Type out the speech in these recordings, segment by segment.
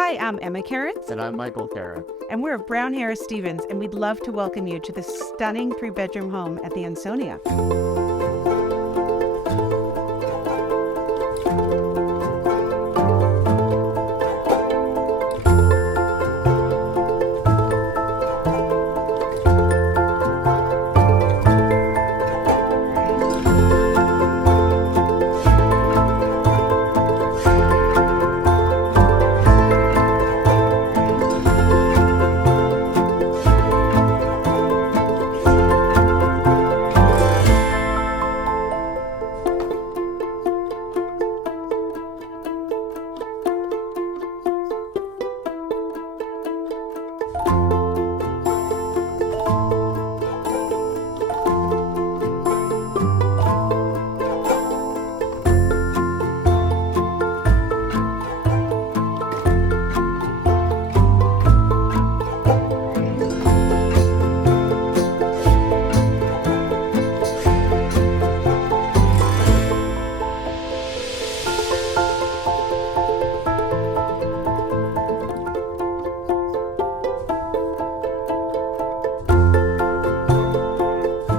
Hi, I'm Emma Kerins. And I'm Michael Kerins. And we're Brown Harris Stevens, and we'd love to welcome you to this stunning 3-bedroom home at the Ansonia.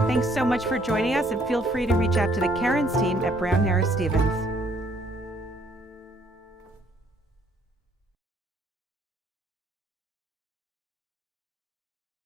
Thanks so much for joining us, and feel free to reach out to the Kerins team at Brown Harris Stevens.